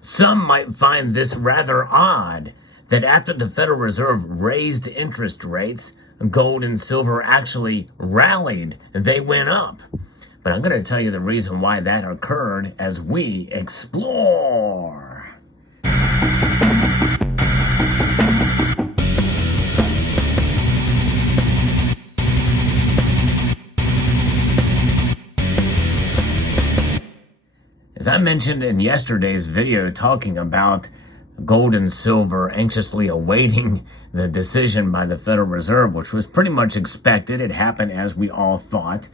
Some might find this rather odd that after the Federal Reserve raised interest rates, gold and silver actually rallied. They went up. But I'm going to tell you the reason why that occurred as we explore. As I mentioned in yesterday's video talking about gold and silver anxiously awaiting the decision by the Federal Reserve, which was pretty much expected. It happened as we all thought.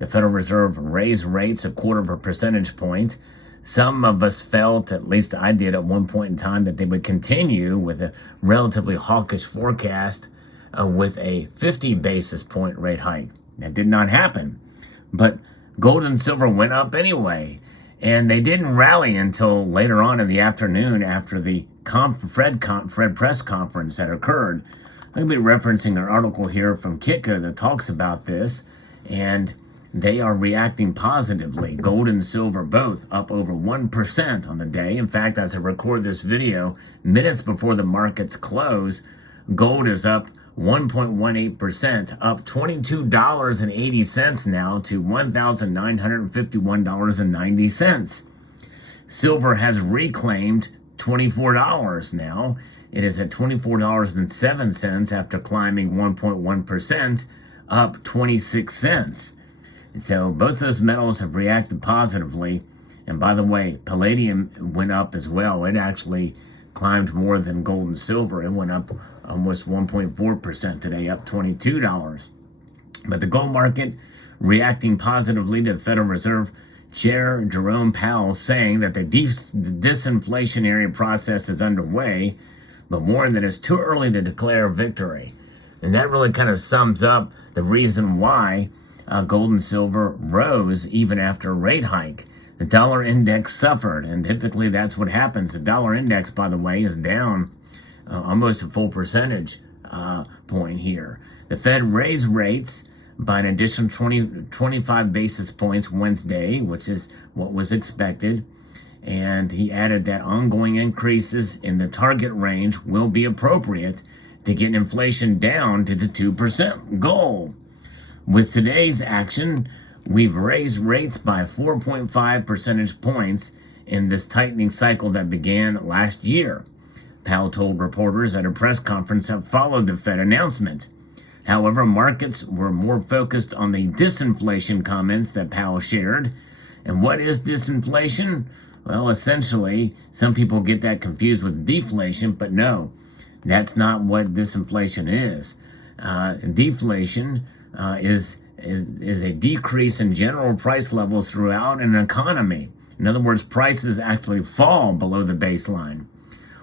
The Federal Reserve raised rates 1/4 percentage point. Some of us felt, at least I did at one point in time, that they would continue with a relatively hawkish forecast with a 50 basis point rate hike. That did not happen. But gold and silver went up anyway. And they didn't rally until later on in the afternoon after the Fred press conference that occurred. I'm going to be referencing an article here from Kitco that talks about this, and they are reacting positively. Gold and silver both up over 1% on the day. In fact, as I record this video, minutes before the markets close, gold is up 1.18%, up $22.80 now to $1,951.90. Silver has reclaimed $24 now. It is at $24.07 after climbing 1.1%, up 26 cents. And so both those metals have reacted positively. And by the way, palladium went up as well. It actually climbed more than gold and silver. It went up almost 1.4% today, up $22. But the gold market reacting positively to the Federal Reserve Chair Jerome Powell saying that the disinflationary process is underway, but warned that it's too early to declare victory. And that really kind of sums up the reason why gold and silver rose even after a rate hike. The dollar index suffered, and typically that's what happens. The dollar index, by the way, is down almost a full percentage point here. The Fed raised rates by an additional 25 basis points Wednesday, which is what was expected. And he added that ongoing increases in the target range will be appropriate to get inflation down to the 2% goal. With today's action, we've raised rates by 4.5 percentage points in this tightening cycle that began last year. Powell told reporters at a press conference that followed the Fed announcement. However, markets were more focused on the disinflation comments that Powell shared. And what is disinflation? Well, essentially, some people get that confused with deflation, but no, that's not what disinflation is. Deflation is a decrease in general price levels throughout an economy. In other words, prices actually fall below the baseline.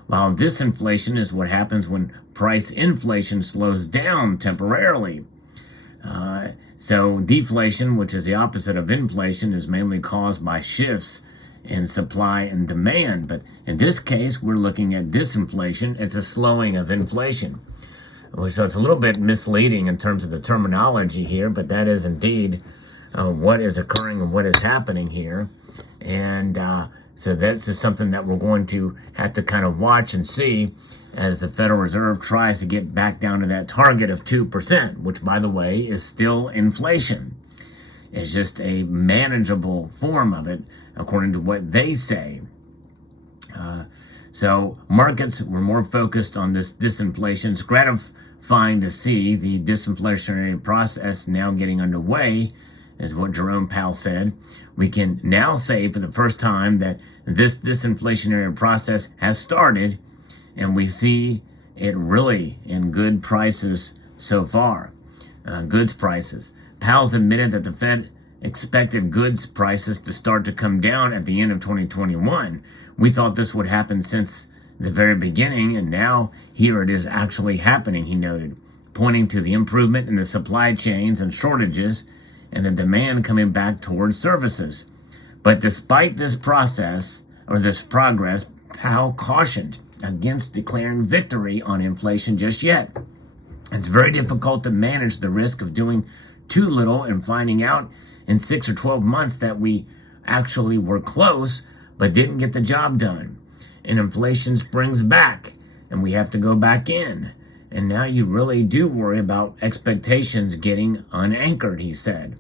While disinflation is what happens when price inflation slows down temporarily. So deflation, which is the opposite of inflation, is mainly caused by shifts in supply and demand. But in this case, we're looking at disinflation. It's a slowing of inflation. So it's a little bit misleading in terms of the terminology here, but that is indeed what is occurring and what is happening here. And so that's just something that we're going to have to kind of watch and see as the Federal Reserve tries to get back down to that target of 2%, which, by the way, is still inflation. It's just a manageable form of it, according to what they say. So markets were more focused on this disinflation. It's gratifying to see the disinflationary process now getting underway, is what Jerome Powell said. We can now say for the first time that this disinflationary process has started, and we see it really in good prices so far, goods prices. Powell's admitted that the Fed expected goods prices to start to come down at the end of 2021. We thought this would happen since the very beginning, and now here it is actually happening, he noted, pointing to the improvement in the supply chains and shortages and the demand coming back towards services. But despite this process, or this progress, Powell cautioned against declaring victory on inflation just yet. It's very difficult to manage the risk of doing too little and finding out in 6 or 12 months that we actually were close but didn't get the job done. and inflation springs back and we have to go back in. And now you really do worry about expectations getting unanchored, he said.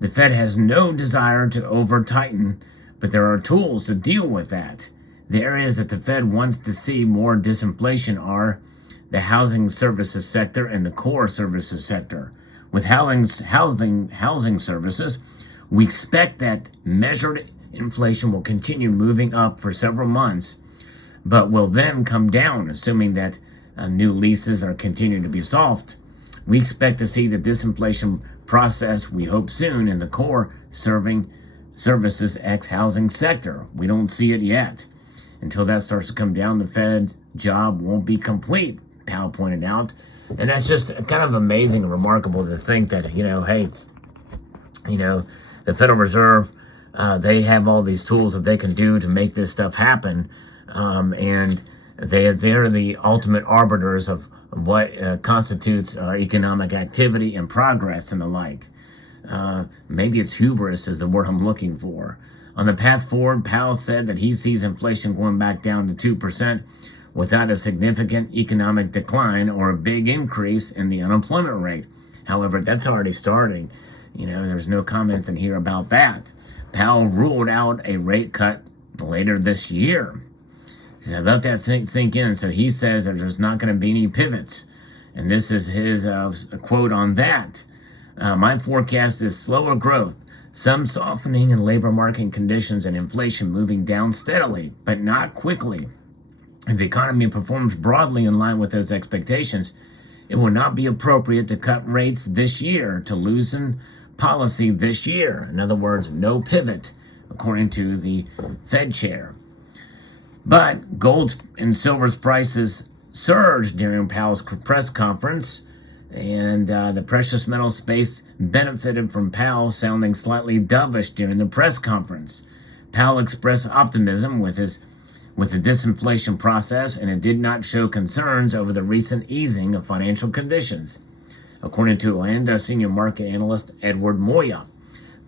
The Fed has no desire to over-tighten, but there are tools to deal with that. The areas that the Fed wants to see more disinflation are the housing services sector and the core services sector. With housing services, we expect that measured inflation will continue moving up for several months, but will then come down, assuming that new leases are continuing to be soft. We expect to see the disinflation process, we hope soon, in the core services ex-housing sector. We don't see it yet. Until that starts to come down, the Fed's job won't be complete, Powell pointed out. And that's just kind of amazing and remarkable to think that, hey, the Federal Reserve, they have all these tools that they can do to make this stuff happen. And they're the ultimate arbiters of what constitutes economic activity and progress and the like. Maybe it's hubris is the word I'm looking for. On the path forward, Powell said that he sees inflation going back down to 2% without a significant economic decline or a big increase in the unemployment rate. However, that's already starting. There's no comments in here about that. Powell ruled out a rate cut later this year. So let that sink in. So he says that there's not going to be any pivots. And this is his quote on that. My forecast is slower growth, some softening in labor market conditions and inflation moving down steadily, but not quickly. If the economy performs broadly in line with those expectations, it will not be appropriate to cut rates this year to loosen policy this year. In other words, no pivot, according to the Fed chair. But gold and silver's prices surged during Powell's press conference, and the precious metal space benefited from Powell sounding slightly dovish during the press conference. Powell expressed optimism with the disinflation process, and it did not show concerns over the recent easing of financial conditions. According to Oanda senior market analyst Edward Moya,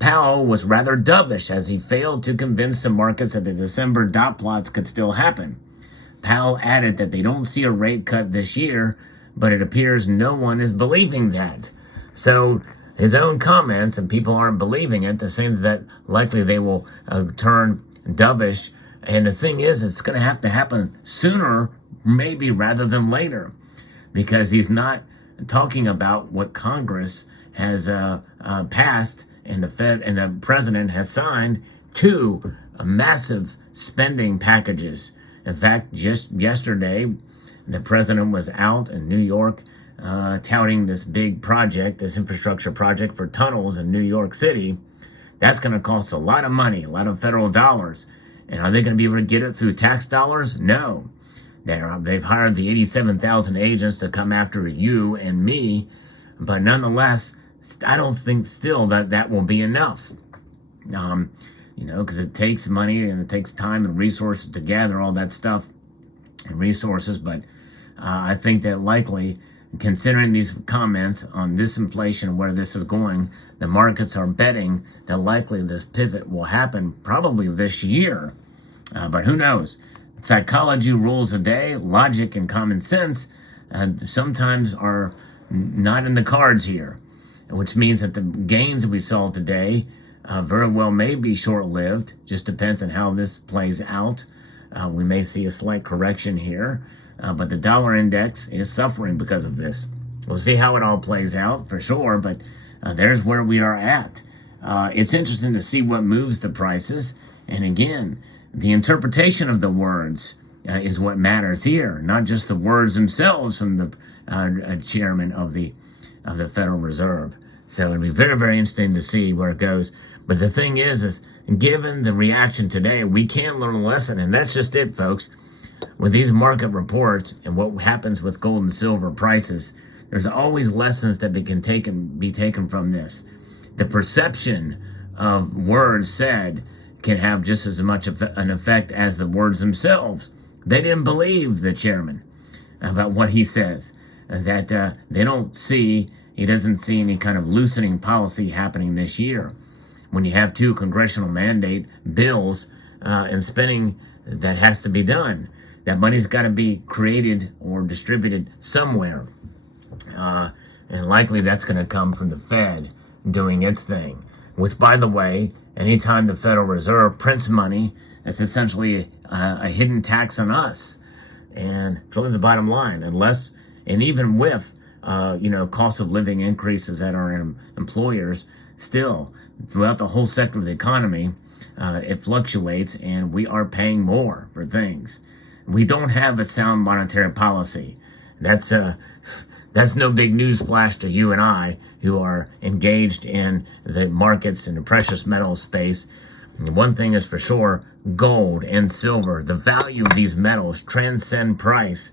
Powell was rather dovish as he failed to convince the markets that the December dot plots could still happen. Powell added that they don't see a rate cut this year, but it appears no one is believing that. So his own comments, and people aren't believing it, they're saying that likely they will turn dovish. And the thing is, it's going to have to happen sooner, maybe rather than later, because he's not talking about what Congress has passed and the Fed and the president has signed two massive spending packages. In fact, just yesterday, the president was out in New York touting this big project, this infrastructure project for tunnels in New York City. That's going to cost a lot of money, a lot of federal dollars. And are they going to be able to get it through tax dollars? No. They've hired the 87,000 agents to come after you and me. But nonetheless, I don't think still that will be enough. Because it takes money and it takes time and resources to gather all that stuff and resources. But I think that likely, considering these comments on disinflation and where this is going, the markets are betting that likely this pivot will happen probably this year. But who knows? Psychology rules the day. Logic and common sense sometimes are not in the cards here, which means that the gains we saw today very well may be short-lived. Just depends on how this plays out. We may see a slight correction here, but the dollar index is suffering because of this. We'll see how it all plays out for sure, but there's where we are at. It's interesting to see what moves the prices. And again, the interpretation of the words is what matters here, not just the words themselves from the chairman of the Federal Reserve. So it'll be very, very interesting to see where it goes. But the thing is given the reaction today, we can learn a lesson, and that's just it, folks. With these market reports and what happens with gold and silver prices, there's always lessons that can be taken from this. The perception of words said can have just as much of an effect as the words themselves. They didn't believe the chairman about what he says, that he doesn't see any kind of loosening policy happening this year. When you have two congressional mandate bills and spending that has to be done. That money's got to be created or distributed somewhere. And likely that's going to come from the Fed doing its thing. Which, by the way, anytime the Federal Reserve prints money, that's essentially a hidden tax on us. And it's really the bottom line. Unless, and even with, cost of living increases at our employers, still, throughout the whole sector of the economy, it fluctuates, and we are paying more for things. We don't have a sound monetary policy. That's no big news flash to you and I, who are engaged in the markets and the precious metal space. And one thing is for sure, gold and silver, the value of these metals transcend price.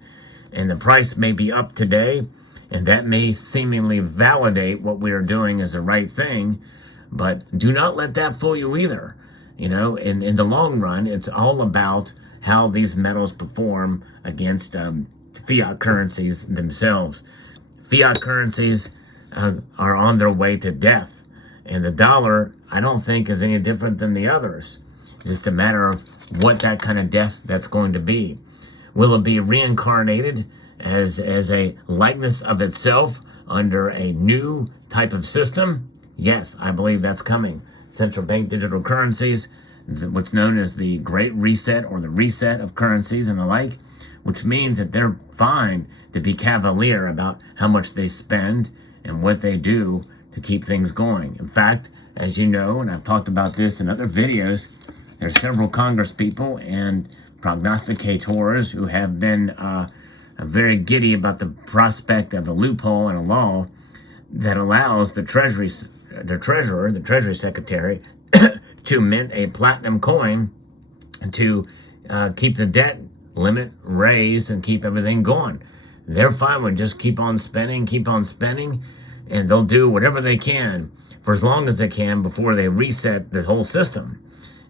And the price may be up today, and that may seemingly validate what we are doing as the right thing, but do not let that fool you either. In the long run, it's all about how these metals perform against fiat currencies themselves. Fiat currencies are on their way to death, and the dollar, I don't think, is any different than the others. It's just a matter of what that kind of death that's going to be. Will it be reincarnated as a likeness of itself under a new type of system? Yes, I believe that's coming. Central bank digital currencies, what's known as the Great Reset or the reset of currencies and the like, which means that they're fine to be cavalier about how much they spend and what they do to keep things going. In fact, as you know, and I've talked about this in other videos, there are several Congress people and prognosticators who have been very giddy about the prospect of a loophole in a law that allows the Treasury Secretary, to mint a platinum coin to keep the debt limit raised and keep everything going. They're fine with just keep on spending, and they'll do whatever they can for as long as they can before they reset the whole system.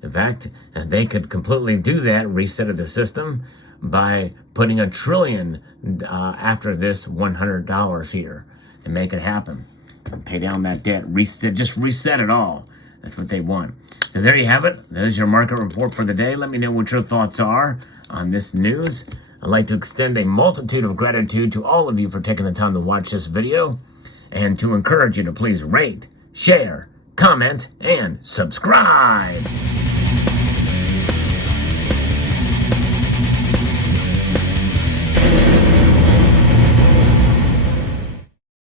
In fact, they could completely do that, reset of the system, by putting $1 trillion after this $100 here and make it happen. And pay down that debt, just reset it all. That's what they want. So there you have it. There's your market report for the day. Let me know what your thoughts are on this news. I'd like to extend a multitude of gratitude to all of you for taking the time to watch this video, and to encourage you to please rate, share, comment, and subscribe.